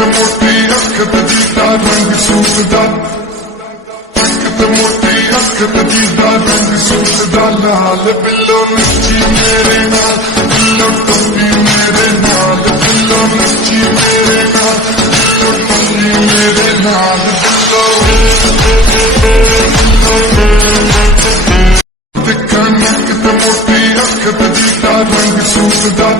ਤੇ ਮੋਟੀ ਅੱਖ ਤੇ ਜੀਦਾ ਰੰਗ ਸੂਟ ਦਾ, ਅੱਖ ਤੇ ਮੋਟੀ ਅੱਖ ਤੇ ਜੀਦਾ ਰੰਗ ਸੂਟ ਦਾ, ਲਾਲ ਬਿੱਲੋ ਨੱਚੀ ਮੇਰੇ ਨਾਲ, ਬਿੱਲੋ ਟੋਪੀ ਮੇਰੇ ਨਾਲ, ਬਿੱਲੋ ਨੱਚੀ ਮੇਰੇ ਨਾਲ, ਬਿੱਲੋ ਟੋਪੀ ਮੇਰੇ ਨਾਲ, ਬਿੱਲੋ ਤਿੱਖਾ ਨੱਕ ਤੇ ਮੋਟੀ ਅੱਖ ਤੇ ਜੀਦਾ ਰੰਗ ਸੂਟ ਦਾ,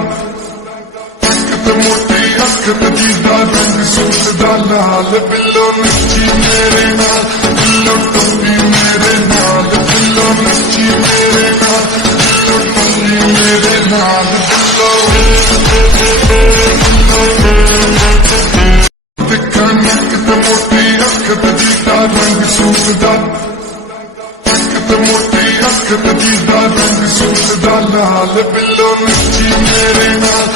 ਤੇ ਮੋਟੀ ਅੱਖ ਤੇ ਜੀਦਾ ਰੰਗ ਸੂਟ ਦਾ, ਲਾਲ ਬਿੱਲੋ ਨੱਚੀ ਮੇਰੇ ਨਾਲ, ਬਿੱਲੋ ਟੋਪੀ ਮੇਰੇ ਨਾਲ, ਬਿੱਲੋ ਨੱਚੀ ਮੇਰੇ ਨਾਲ, ਬਿੱਲੋ ਟੋਪੀ ਮੇਰੇ ਨਾਲ, ਬਿੱਲੋ ਤਿੱਖਾ ਨੱਕ ਤੇ ਮੋਟੀ ਅੱਖ ਤੇ ਜੀਦਾ ਰੰਗ ਸੂਟ ਦਾ, ਅੱਖ ਤੇ ਮੋਟੀ ਅੱਖ ਤੇ ਜੀਦਾ ਰੰਗ ਸੂਟ ਦਾ, ਲਾਲ ਬਿੱਲੋ ਨੱਚੀ ਮੇਰੇ ਨਾਲ,